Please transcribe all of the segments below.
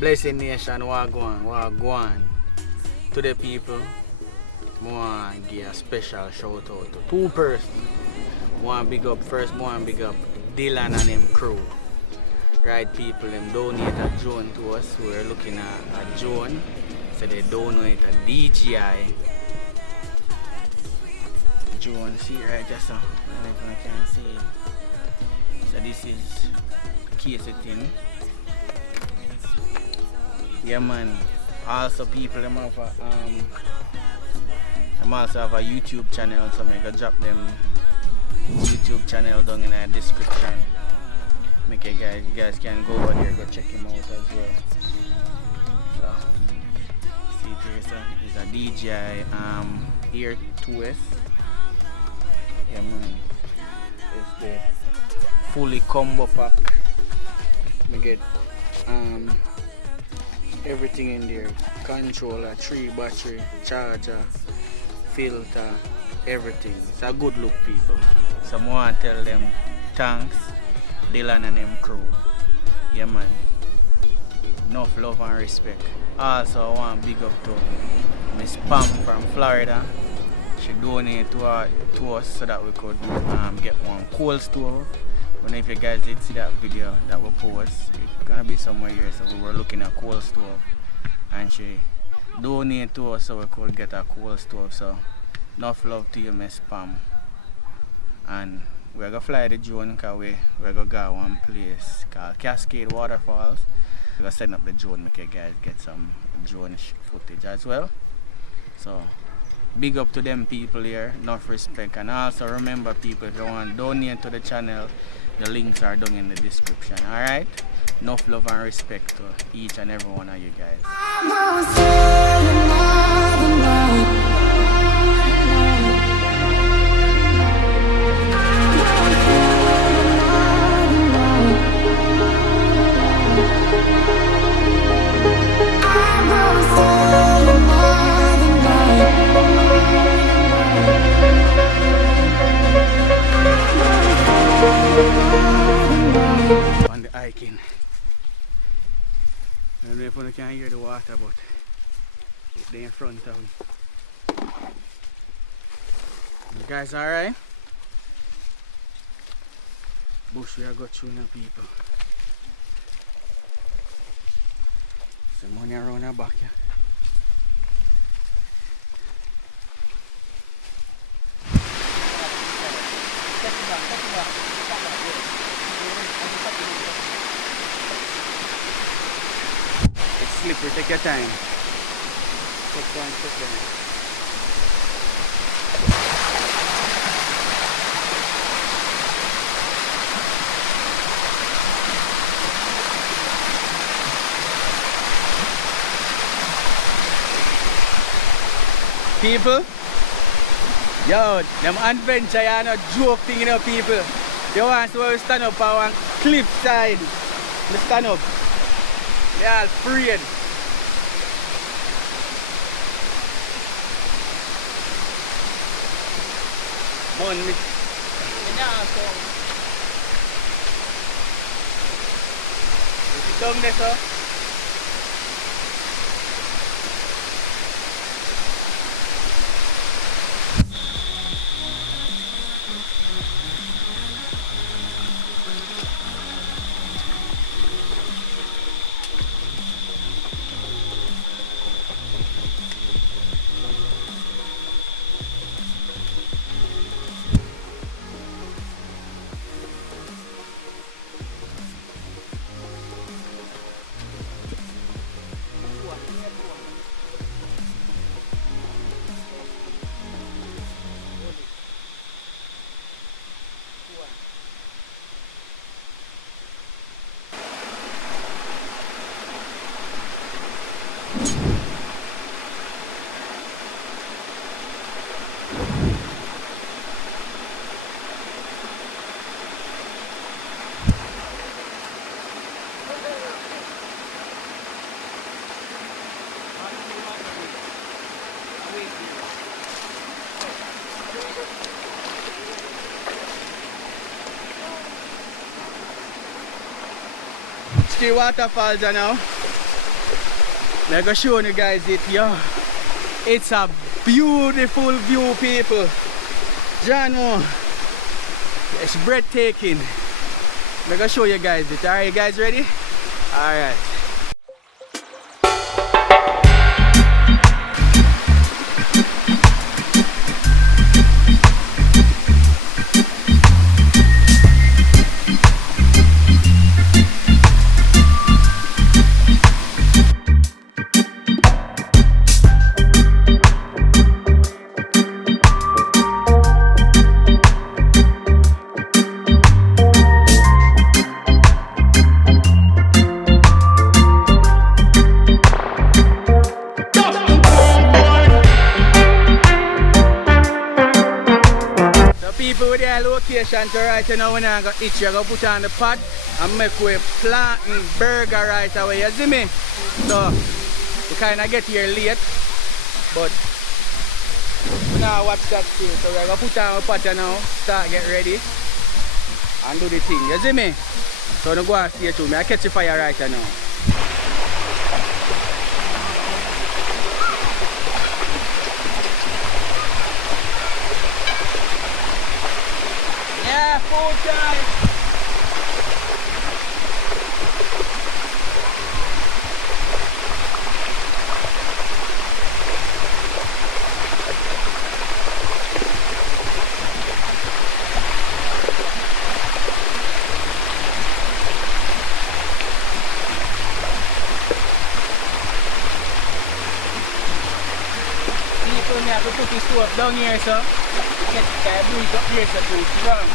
Blessing Nation, wagwan. To the people, I want to give a special shout out to two persons. Big up Dylan and him crew. Right people, them donate a drone to us. We're looking at a drone. So they donate a DJI drone. See right there, so I don't know if you can see it. So this is CASCADE thing. Yeah man. Also people them have a YouTube channel, so I go drop them YouTube channel down in the description. Make you guys can go over there, go check him out as well. So see there, it's a DJI Air 2S. Yeah man. It's the fully combo pack. We get everything in there. Controller, 3 battery, charger, filter, everything. It's a good look people. Someone tell them thanks Dylan and them crew. Yeah man. Enough love and respect. Also I want big up to Miss Pam from Florida. She donated to us so that we could get one coal stove. But if you guys did see that video that we post, it's gonna be somewhere here, so we were looking at coal stove and she donated to us so we could get a coal stove. So enough love to you Miss Pam. And we're gonna fly the drone because we're gonna go one place called CASCADE Waterfalls. We're gonna send up the drone, make you guys get some drone footage as well. So big up to them people here, enough respect. And also remember people, if you want to donate to the channel, the links are down in the description. Alright? Enough love and respect to each and every one of you guys. On the hiking. I don't know if you can hear the water, but they're in front of me. You guys alright? Bush we are go through now people. Some money around our back here. It's slippery, take your time. Take one step there. People, yo, them adventure are not joke thing, you know people. They want to stand up on one cliff side. They stand up. They are afraid. Bun me. Is it down there, sir? The waterfalls are now. I'm gonna show you guys it, yo. It's a beautiful view, people. Jano, it's breathtaking. I'm gonna show you guys it. Alright, you guys ready? Alright. People with their location to right now when I go itch, you go put on the pot and make with plantain burger right away, you see me? So we kinda get here late, but we now watch that still. So we're gonna put on the pot now, start get ready and do the thing, you see me? So don't go and stay tuned, I catch the fire right now. Yeah, food time! People have to put the stove down here, so get the breeze up here so too strong.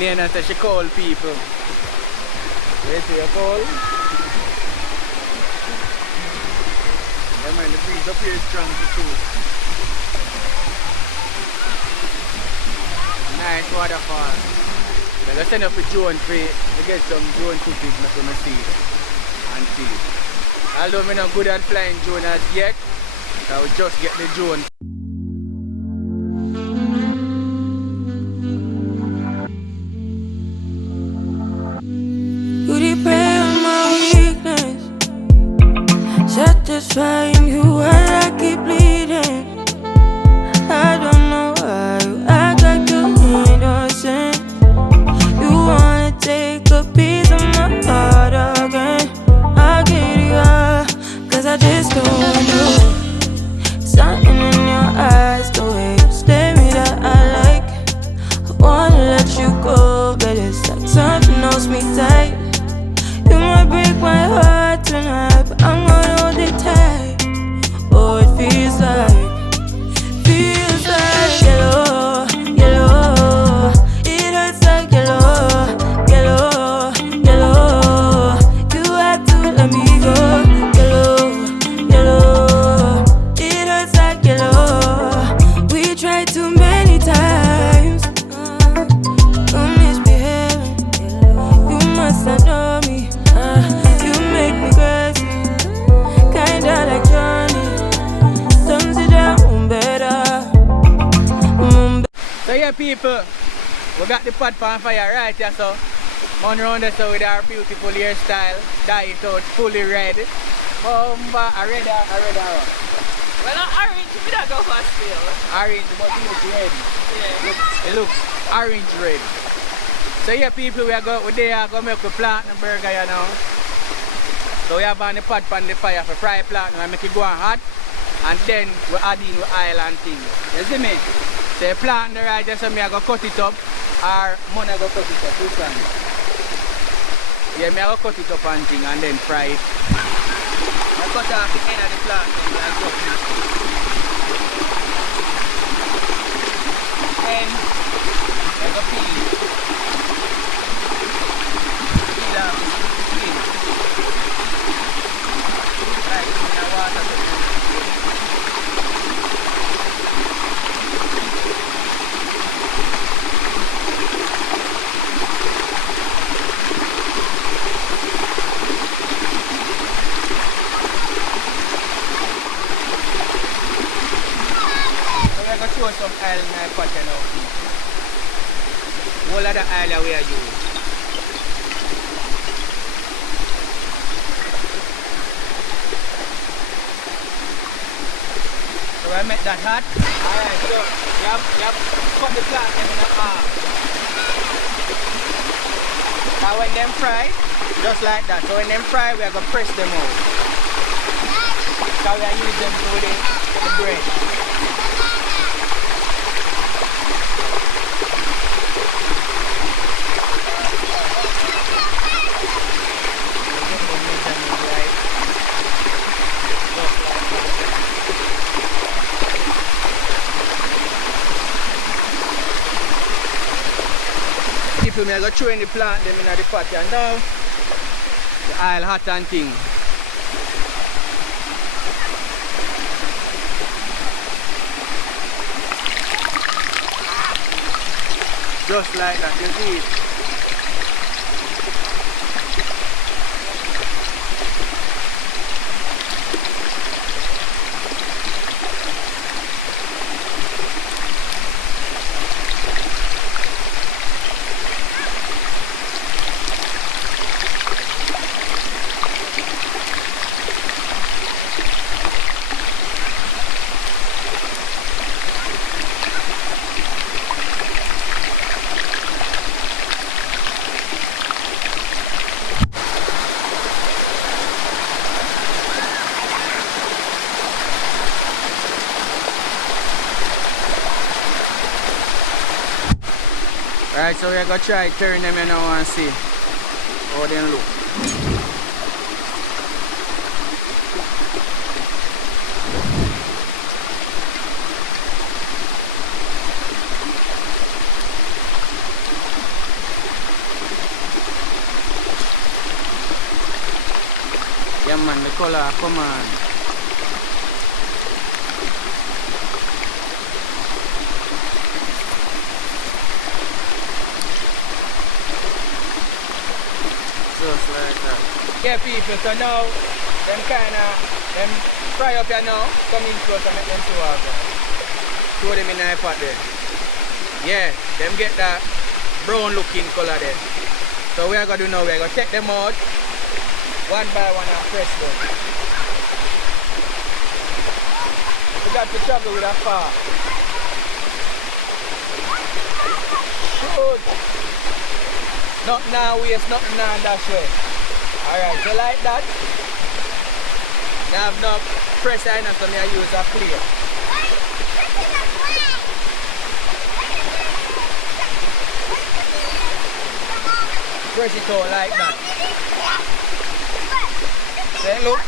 Nena says she call people. Wait till you call. Yeah man, the breeze up here is strong too. Nice waterfall. I'm gonna send up a drone to get some drone footage I'm gonna see and see. Although I'm not good at flying drone as yet, so I will just get the drone. Satisfying you while I keep bleeding. I don't know why you act like you're innocent. You wanna take a piece of my heart again. I'll get you up, cause I just don't know. Something in your eyes, the way you stare me that I like. I wanna let you go, but it's like something holds me tight. You might break my heart tonight, but I'm gonna hold it tight. Oh, it feels like yellow, yellow. It hurts like yellow, yellow, yellow. You had to let me go, yellow, yellow. It hurts like yellow. We tried too many times. You're misbehaving. You must not know me. You make me crazy, kinda like Johnny. Don't sit down better. So yeah people, we got the pot on fire right here, so run around this with our beautiful hairstyle, dye it out fully red. Bomba, a red. Well, not orange, we don't go for still. Orange, but it looks red. Yeah. It looks orange red. So yeah people, we are going to make a plantain burger, you know. So we have on the pot on the fire for fry plantain and make it go on hot. And then we add in the oil and things. You see me? So the plantain right there, so me I go cut it up, or Mona go cut it up, which one? Yeah, me I go cut it up and thing and then fry it. cut off the end of the plant like so. And we're going to peel off the skin. Right, in the water. Throw some oil in my pot now, people. All of the oil we are using. So I make that hot. Alright, so you have cut the plant in half. Now when them fry, just like that. So when them fry, we are going to press them out. So we are using them for the bread. People may go throw in the plant them in the pot and now the oil hot and thing. Just like that, you see it. Alright, so we're gonna try turn them in now and see how they look. Yeah man, the color, come on. Just like that. Yeah people, so now them fry up here now, come in close and make them two out there. Throw them in the pot there. Yeah, them get that brown looking color there. So we are gonna do now, we are gonna take them out one by one and press them. We got to travel with a fork. Shoot! Nothing now waste, nothing now dash way. Alright, so like that. Now I've not press it enough, so I use a plate. Press it out like that. Then look.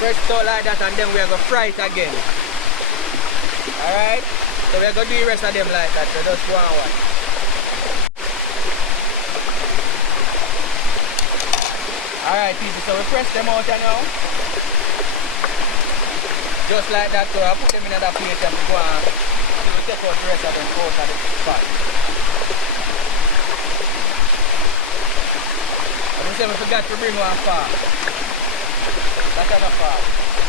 Press it out like that and then we are going to fry it again. Alright, so we're going to do the rest of them like that, so just one and one. Alright people, so we press them out now. Just like that, so I put them in another plate and we go on. So we take out the rest of them out of the pot. And we say we forgot to bring one fork. That's enough fork.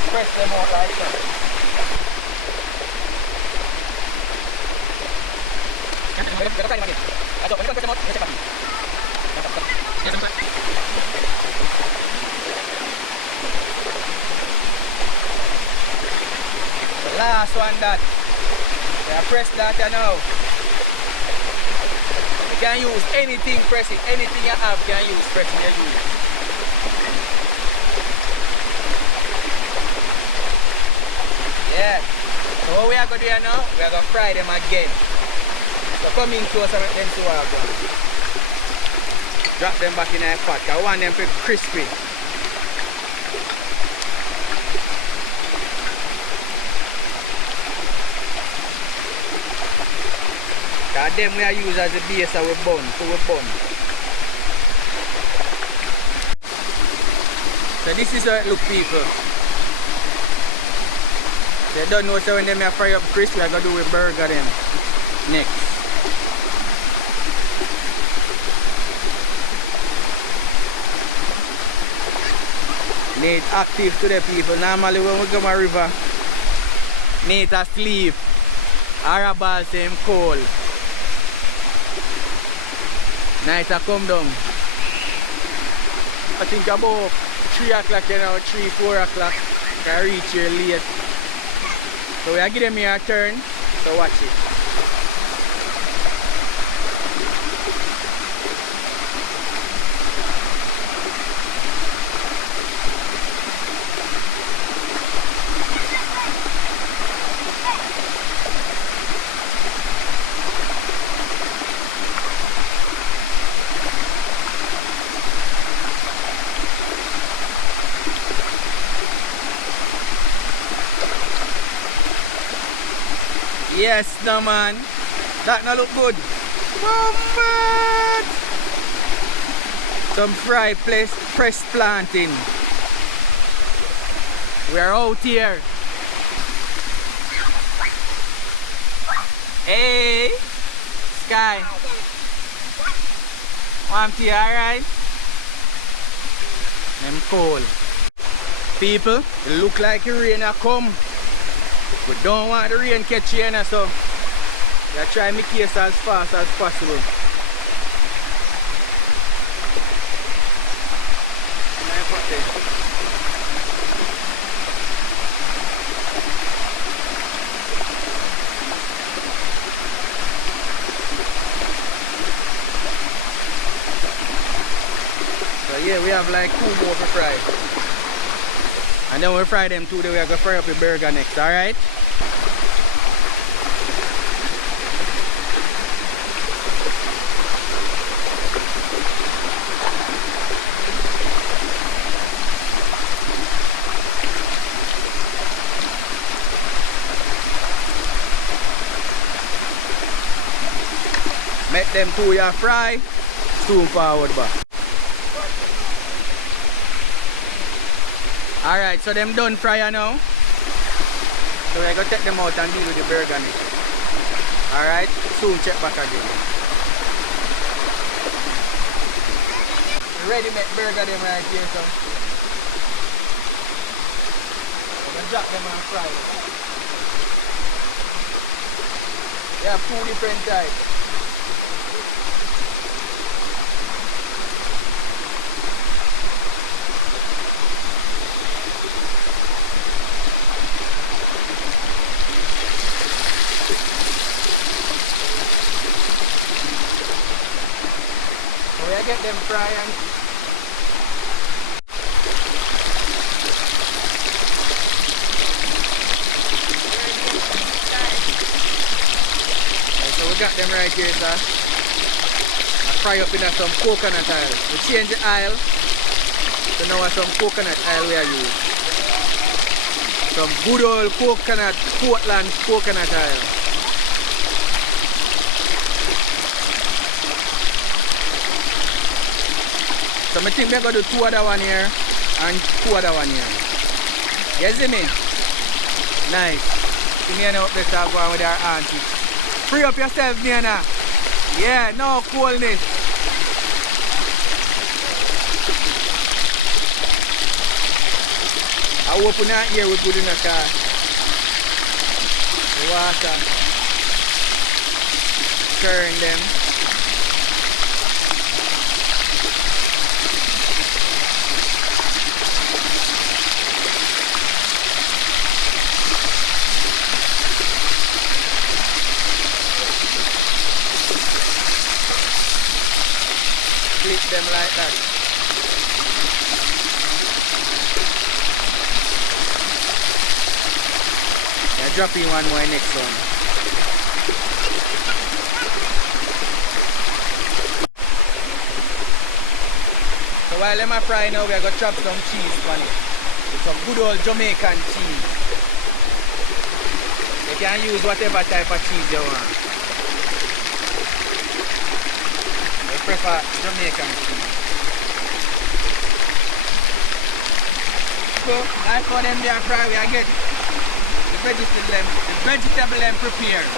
Press them out like that. The last one that. Yeah, press that you know. You can use anything, press it. Anything you have can use, press it, you use. Yeah. So what we are going to do now, we are going to fry them again. So come in close and let them see what I've done. Drop them back in the pot. I want them to be crispy. Cause them we are use as the base of our bun, so we bun. So this is how it look, people. They don't know, so when they fry up crispy, I gotta do with burger them next. Nate active to the people. Normally when we come a river, Nate asleep. Arabal say him cold. Night I come down. I think about 3 o'clock, you know, 3, 4 o'clock. I reach here late. So we are give them here a turn. So watch it. Yes, no man. That not look good. Oh man! Some fried pressed plantain. We are out here. Hey, Sky. Want tea, alright? I'm cold. People, it look like the rain a come. We don't want the rain catch you, so we try to make case as fast as possible. So yeah, we have like 2 more to fry. And then we'll fry them too, then we're going to fry up the burger next, alright? Make them two ya fry, soon forward back. Alright, so them done fryer now. So we're gonna take them out and deal with the burger next. Alright, soon check back again. Ready make burger them right here, so we're gonna drop them and fry them. They have 2 different types. So we get them frying. So we got them right here, sir. I fry up in some coconut oil. We change the oil. So now some coconut oil we are using. Some good old coconut, Portland coconut oil. So I think we're going to do 2 other one here and 2 other one here. You see me? Nice. You need to up this start going with our auntie. Free up yourself, Nana. Yeah, no coldness. I open that here with good in the car. The water. Stirring them. Flip them like that. Yeah, drop in one more next one. So while them are frying now, we are going to chop some cheese on it. Some good old Jamaican cheese. You can use whatever type of cheese you want. I prefer Jamaican cheese. So, like how them they are fried, we are get the vegetable them prepared.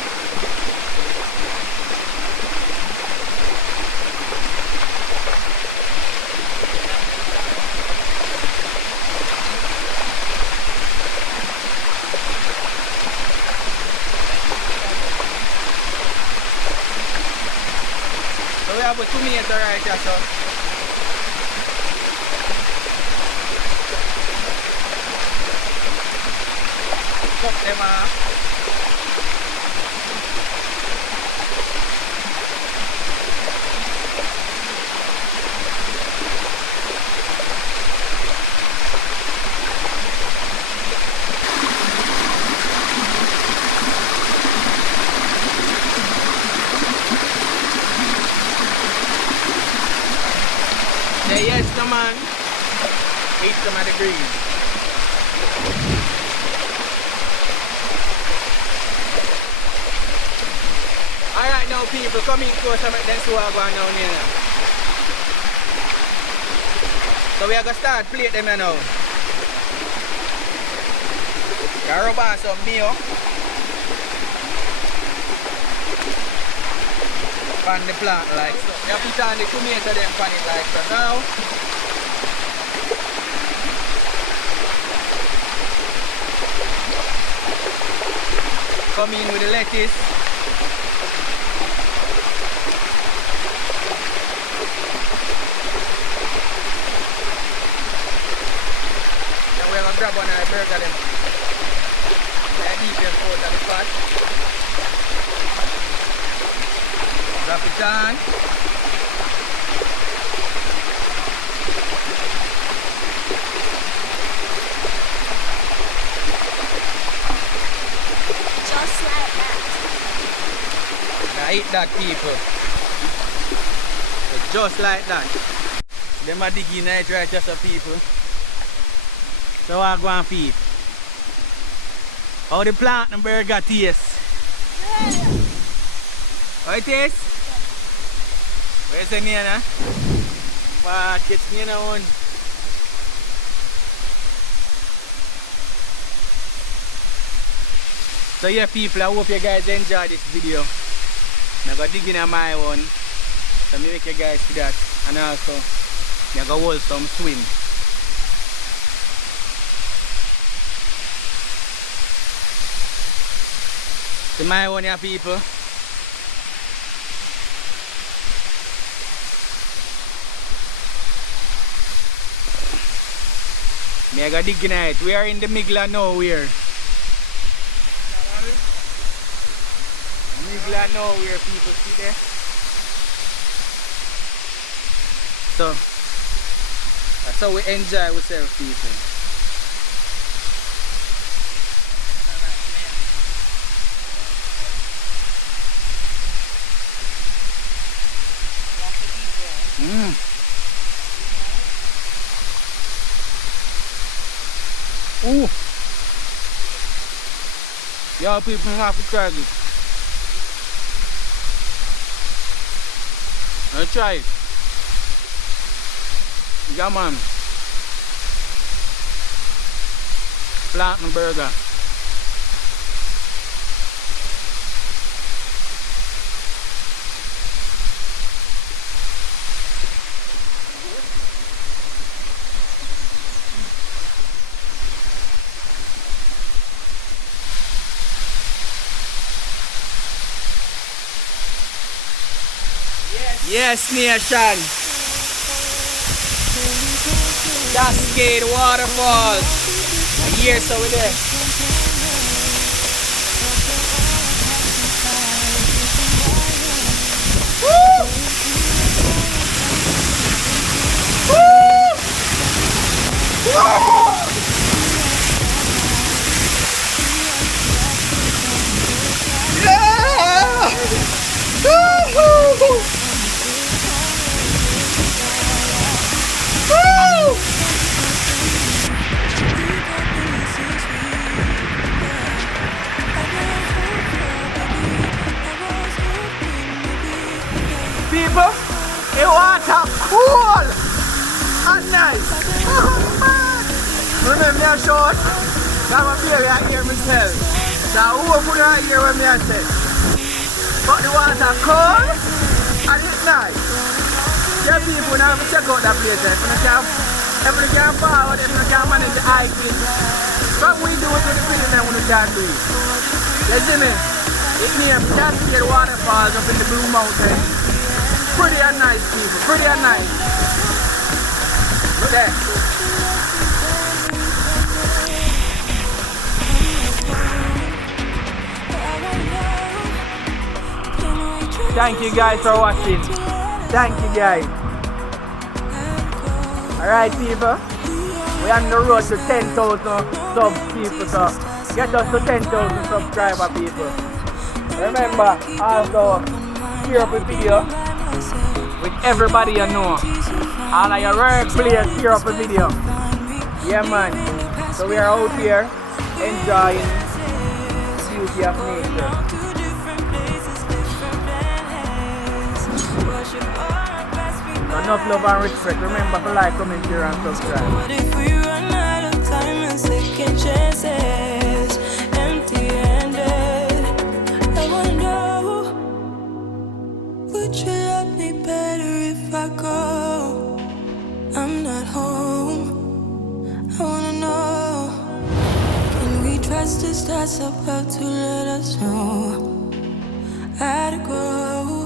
So we have a tomato right here, so. Cut them off. Yeah, yes, come on. Eat some of the greens. Alright now people, come in close and make them see what's going on here now. So we are going to start plate them now. You rub on some mayo. On the plant like so. You put on the tomato then pan it like so. Now come in with the lettuce. Then we're gonna grab one of the burger them. Deep them out of the pot. Drop it on. Just like that. Now eat that people. Just like that. Them are digging it right just so people. So I go and feed. How the plant and burger taste? How it taste? Where's the name? But it's near one. So yeah people, I hope you guys enjoy this video. I'm gonna dig in my one. So I make you guys see that. And also I'm gonna hold some swim. See my one here people. Mega dig in it. We are in the middle of nowhere. Middle of nowhere, people, see there? So that's how we enjoy ourselves, people. Ooh. Y'all people have to try this. Let's try it. Yeah man. Plantain burger. Yes, nation. Cascade Waterfalls. A year so we're there. Woo! Woo! Yeah! Woo-hoo! Woo! people. The water cool and nice. Remember me a short? Now my baby I hear myself. So who put I hear what me I say? But the water cold and it's nice. Yeah, people now check out that place. If you can't forward, if you can't manage the hiking, what we do it to the people then when we can't do it. You see me? It's near CASCADE Waterfalls up in the Blue Mountains. Pretty and nice, people. Pretty and nice. Look there. Thank you guys for watching. Thank you guys. Alright people. We're on the road to 10,000 subs people, so get us to 10,000 subscriber people. Remember, also share up the video with everybody you know. All of your workplace, share up the video. Yeah man. So we are out here enjoying the beauty of nature. Enough love and respect. Remember to like, comment, share and subscribe. What if we run out of time and second chances? Empty-handed. I wanna know, would you love me better if I go? I'm not home. I wanna know, can we trust the stars about to let us know how to go?